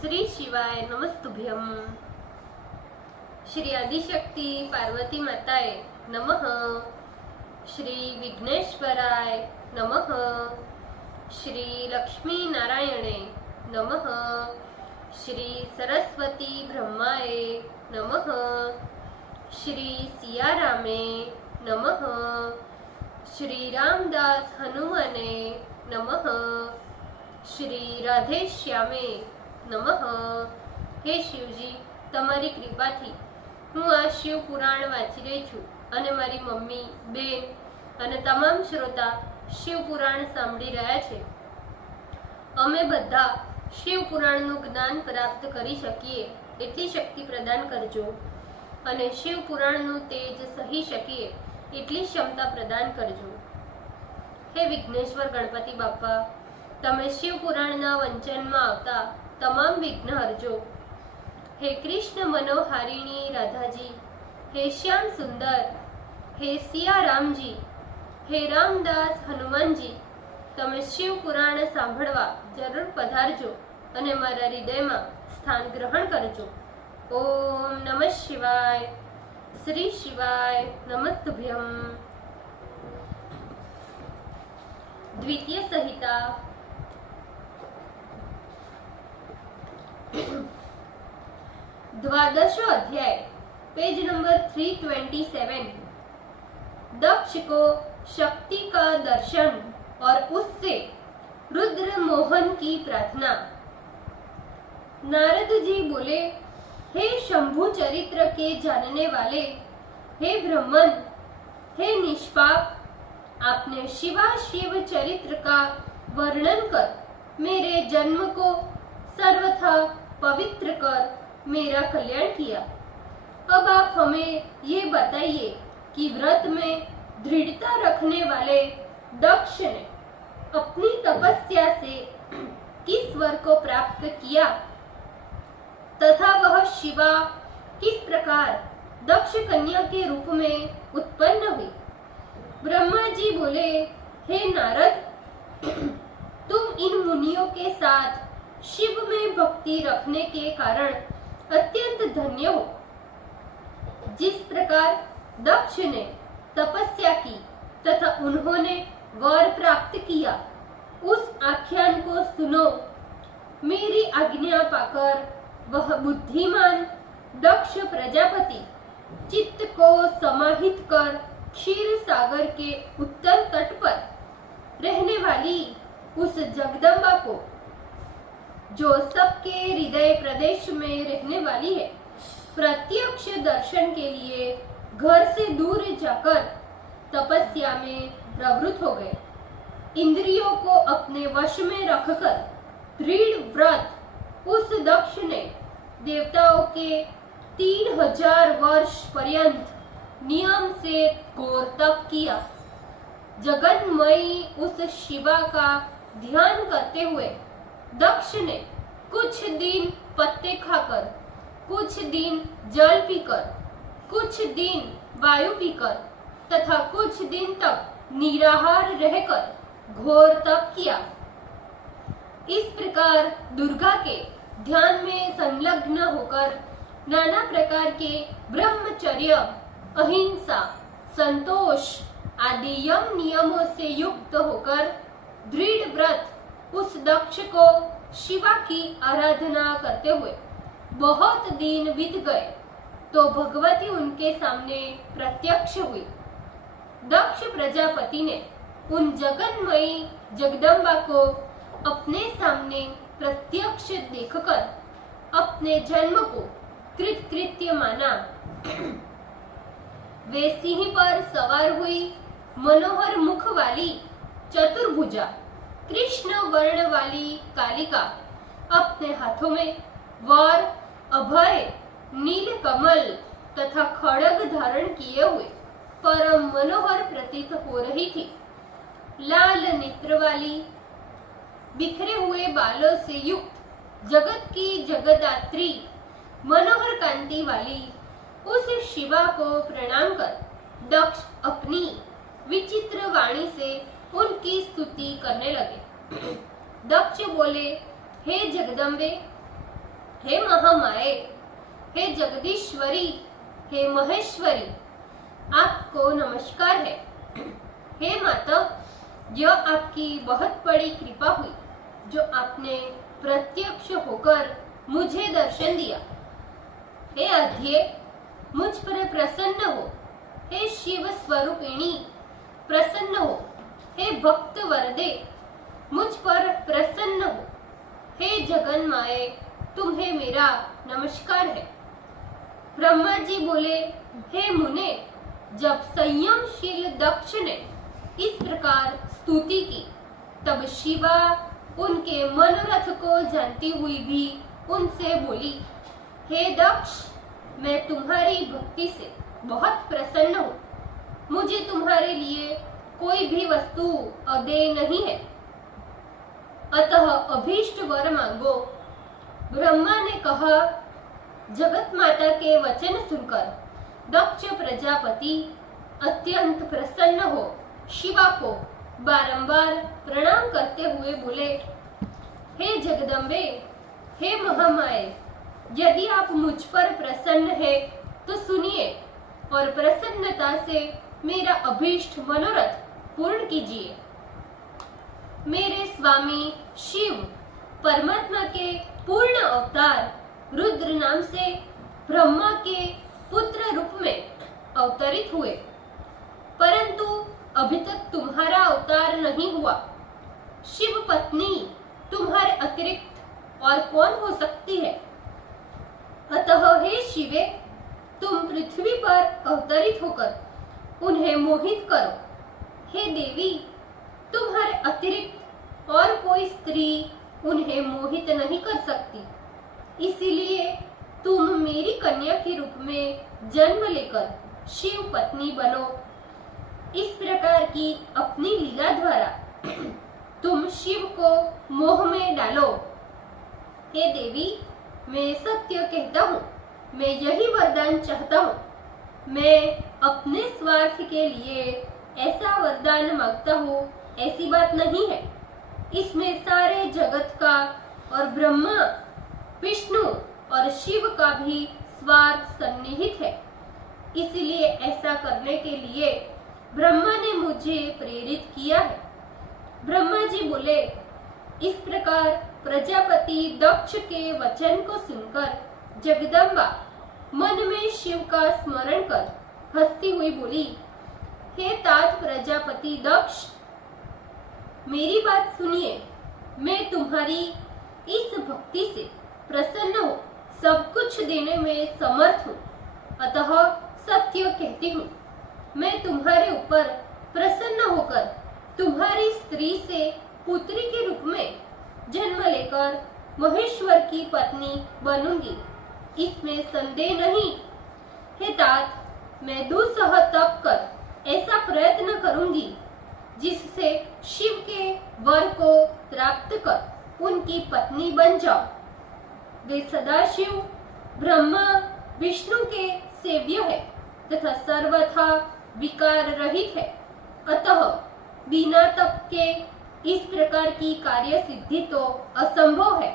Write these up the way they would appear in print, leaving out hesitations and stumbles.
श्री शिवाय नमस्तुभ्यम। श्री आदिशक्ति पार्वती माताए नमः। श्री विघ्नेश्वराय नमः। श्री लक्ष्मी नारायणे नमः। श्री सरस्वती ब्रह्माए नमः। श्री सियारामे नमः। श्री रामदास हनुमाने नमः। श्री राधे श्यामे नमः। हे शिवजी, तमारी कृपाथी હું આ શિવ પુરાણ વાંચી રહી છું અને મારી મમ્મી, બેન અને તમામ શ્રોતા શિવ પુરાણ સાંભળી રહ્યા છે। અમે બધા શિવ પુરાણનું જ્ઞાન પ્રાપ્ત કરી શકીએ એટલી શક્તિ પ્રદાન કરજો અને શિવ પુરાણનું તેજ સહી શકીએ એટલી ક્ષમતા પ્રદાન કરજો। હે વિઘ્નેશ્વર ગણપતિ બાપા, તમે શિવ પુરાણના વંચનમાં આવતા તમામ વિઘ્ન હરજો। हे कृष्ण मनोहारिणी राधा जी, हे श्याम सुंदर, हे सिया राम जी, हे रामदास हनुमान जी, तमे शिव पुराण सांभळवा जरूर पधारजो अने मारा हृदयमां स्थान ग्रहण करजो। ओम नमः शिवाय। श्री शिवाय नमस्तुभ्यम। द्वितीय संहिता द्वादशो अध्याय, पेज नंबर 327। दक्ष को शक्ति का दर्शन और उससे रुद्र मोहन की प्रार्थना। नारद जी बोले, हे शंभु चरित्र के जानने वाले, हे ब्रह्मन, हे निष्पाप, आपने शिवा शिव चरित्र का वर्णन कर मेरे जन्म को सर्वथा पवित्र कर मेरा कल्याण किया। अब आप हमें ये बताइए कि व्रत में दृढ़ता रखने वाले दक्ष ने अपनी तपस्या से किस वर को प्राप्त किया तथा वह शिवा किस प्रकार दक्ष कन्या के रूप में उत्पन्न हुई। ब्रह्मा जी बोले, हे नारद, तुम इन मुनियों के साथ शिव में भक्ति रखने के कारण अत्यंत धन्य हो। जिस प्रकार दक्ष ने तपस्या की तथा उन्होंने वर प्राप्त किया, उस आख्यान को सुनो। मेरी आज्ञा पाकर वह बुद्धिमान दक्ष प्रजापति चित्त को समाहित कर क्षीर सागर के उत्तर तट पर रहने वाली उस जगदम्बा को, जो सबके हृदय प्रदेश में रहने वाली है, प्रत्यक्ष दर्शन के लिए घर से दूर जाकर तपस्या में प्रवृत्त हो गए। इंद्रियों को अपने वश में रखकर दृढ़ व्रत उस दक्ष ने देवताओं के 3000 वर्ष पर्यंत नियम से घोर तप किया। जगन्मयी उस शिवा का ध्यान करते हुए दक्ष ने कुछ दिन पत्ते खाकर, कुछ दिन जल पीकर, कुछ दिन वायु पीकर तथा कुछ दिन तक निराहार रहकर घोर तप किया। इस प्रकार दुर्गा के ध्यान में संलग्न होकर नाना प्रकार के ब्रह्मचर्य, अहिंसा, संतोष आदि यम नियमों से युक्त होकर दृढ़ व्रत उस दक्ष को शिवा की आराधना करते हुए बहुत दिन बीत गए तो भगवती उनके सामने प्रत्यक्ष हुई। दक्ष प्रजापति ने उन जगन्मयी जगदम्बा को अपने सामने प्रत्यक्ष देखकर अपने जन्म को कृतकृत्य माना। वे सिंह पर सवार हुई मनोहर मुख वाली चतुर्भुजा कृष्ण वर्ण वाली कालिका अपने हाथों में वर, अभय, नील कमल तथा खड़ग धारण किए हुए परम मनोहर प्रतीत हो रही थी। लाल नेत्र वाली, बिखरे हुए बालों से युक्त जगत की जगदात्री मनोहर कांति वाली उस शिवा को प्रणाम कर दक्ष अपनी विचित्र वाणी से उनकी स्तुति करने लगे। दक्ष बोले, हे जगदम्बे, हे महामाये, हे जगदीश्वरी, हे महेश्वरी, आपको नमस्कार है। हे माता, यह आपकी बहुत बड़ी कृपा हुई जो आपने प्रत्यक्ष होकर मुझे दर्शन दिया। हे आद्ये, मुझ पर प्रसन्न हो। हे शिव स्वरूपिणी, प्रसन्न हो। हे भक्त वरदे, मुझ पर प्रसन्न हो। हे जगन माए, तुम्हें मेरा नमस्कार है। ब्रह्मा जी बोले, हे मुने, जब संयमशील दक्ष ने इस प्रकार स्तुति की, तब शिवा उनके मनोरथ को जानती हुई भी उनसे बोली, हे दक्ष, मैं तुम्हारी भक्ति से बहुत प्रसन्न हूँ। मुझे तुम्हारे लिए कोई भी वस्तु अदेय नहीं है, अतः अभीष्ट वर मांगो। ब्रह्मा ने कहा। जगत माता के वचन सुनकर दक्ष प्रजापति अत्यंत प्रसन्न हो शिवा को बारंबार प्रणाम करते हुए बोले, हे जगदम्बे, हे महामाये, यदि आप मुझ पर प्रसन्न है तो सुनिए और प्रसन्नता से मेरा अभीष्ट मनोरथ पूर्ण कीजिए। मेरे स्वामी शिव परमात्मा के पूर्ण अवतार रुद्र नाम से ब्रह्मा के पुत्र रूप में अवतरित हुए, परंतु अभी तक तुम्हारा अवतार नहीं हुआ। शिव पत्नी तुम्हारे अतिरिक्त और कौन हो सकती है? अतः हे शिवे, तुम पृथ्वी पर अवतरित होकर उन्हें मोहित करो। हे देवी, तुम्हारे अतिरिक्त और कोई स्त्री उन्हें मोहित नहीं कर सकती, इसीलिए तुम मेरी कन्या के रूप में जन्म लेकर शिव पत्नी बनो। इस प्रकार की अपनी लीला द्वारा तुम शिव को मोह में डालो। हे देवी, मैं सत्य कहता हूँ, मैं यही वरदान चाहता हूँ। मैं अपने स्वार्थ के लिए ऐसा वरदान मांगता हूँ, ऐसी बात नहीं है। इसमें सारे जगत का और ब्रह्मा, विष्णु और शिव का भी स्वार्थ सन्निहित है। इसलिए ऐसा करने के लिए ब्रह्मा ने मुझे प्रेरित किया है। ब्रह्मा जी बोले, इस प्रकार प्रजापति दक्ष के वचन को सुनकर जगदम्बा मन में शिव का स्मरण कर हंसती हुई बोली, हे तात प्रजापति दक्ष, मेरी बात सुनिए। मैं तुम्हारी इस भक्ति से प्रसन्न हो सब कुछ देने में समर्थ हूँ, अतः सत्य कहती हूँ। मैं तुम्हारे ऊपर प्रसन्न होकर तुम्हारी स्त्री से पुत्री के रूप में जन्म लेकर महेश्वर की पत्नी बनूंगी, इसमें संदेह नहीं। हे तात, मैं दुस्सह तप कर ऐसा प्रयत्न करूंगी जिससे शिव के वर को प्राप्त कर उनकी पत्नी बन जाओ। वे सदाशिव ब्रह्मा विष्णु के सेव्य है तथा सर्वथा विकार रहित है, अतः बिना तप के इस प्रकार की कार्य सिद्धि तो असंभव है।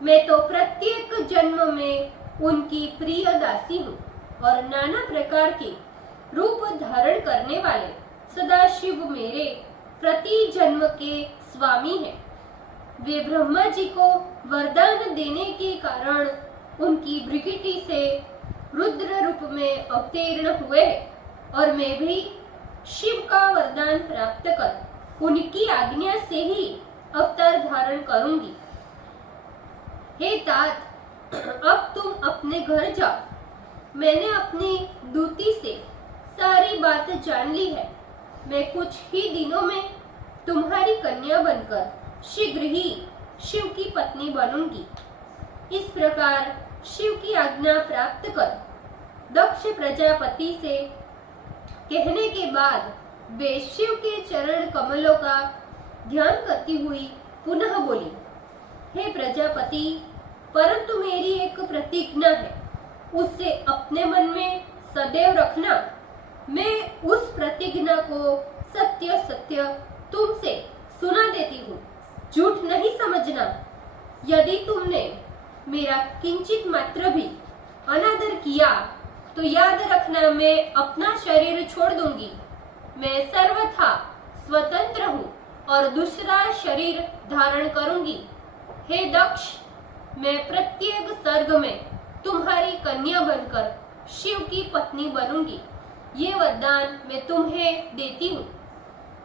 मैं तो प्रत्येक जन्म में उनकी प्रिय दासी हूँ और नाना प्रकार के रूप धारण करने वाले सदाशिव मेरे प्रति जन्म के स्वामी हैं। वे ब्रह्मा जी को वरदान देने के कारण उनकी भृकुटी से रुद्र रूप में अवतीर्ण हुए और मैं भी शिव का वरदान प्राप्त कर उनकी आज्ञा से ही अवतार धारण करूंगी। हे तात, अब तुम अपने घर जाओ। मैंने अपनी दूती से सारी बात जान ली है। मैं कुछ ही दिनों में तुम्हारी कन्या बनकर शीघ्र ही शिव की पत्नी बनूंगी। इस प्रकार शिव की आज्ञा प्राप्त कर दक्ष प्रजापति से कहने के बाद वे शिव के चरण कमलों का ध्यान करती हुई पुनः बोली, हे प्रजापति, परंतु मेरी एक प्रतिज्ञा है, उससे अपने मन में सदैव रखना। मैं उस प्रतिज्ञा को सत्य सत्य तुमसे सुना देती हूँ, झूठ नहीं समझना। यदि तुमने मेरा किंचित मात्र भी अनादर किया तो याद रखना, मैं अपना शरीर छोड़ दूंगी। मैं सर्वथा स्वतंत्र हूँ और दूसरा शरीर धारण करूंगी। हे दक्ष, मैं प्रत्येक सर्ग में तुम्हारी कन्या बनकर शिव की पत्नी बनूंगी। ये वरदान मैं तुम्हें देती हूँ।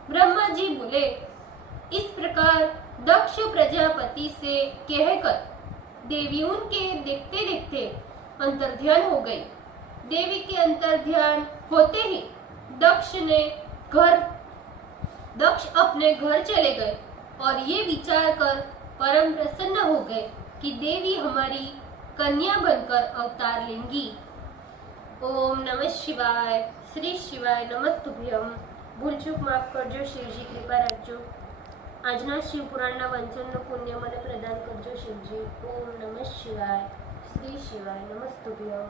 ब्रह्मा जी बोले। इस प्रकार दक्ष प्रजापति से कहकर देवी उनके देखते देखते अंतर्ध्यान हो गई। देवी के अंतर्ध्यान होते ही दक्ष अपने घर चले गए और ये विचार कर परम प्रसन्न हो गए कि देवी हमारी कन्या बनकर अवतार लेंगी। ओम नमः शिवाय। श्री शिवाय नमस्तुभ्यम। ભૂલ ચૂક માફ કરજો, શિવજી કૃપા રાખજો। આજના શિવ પુરાણના વંચનનું પુણ્ય મને પ્રદાન કરજો શિવજી। ઓમ નમઃ શિવાય। શ્રી શિવાય નમસ્તુભ્યમ।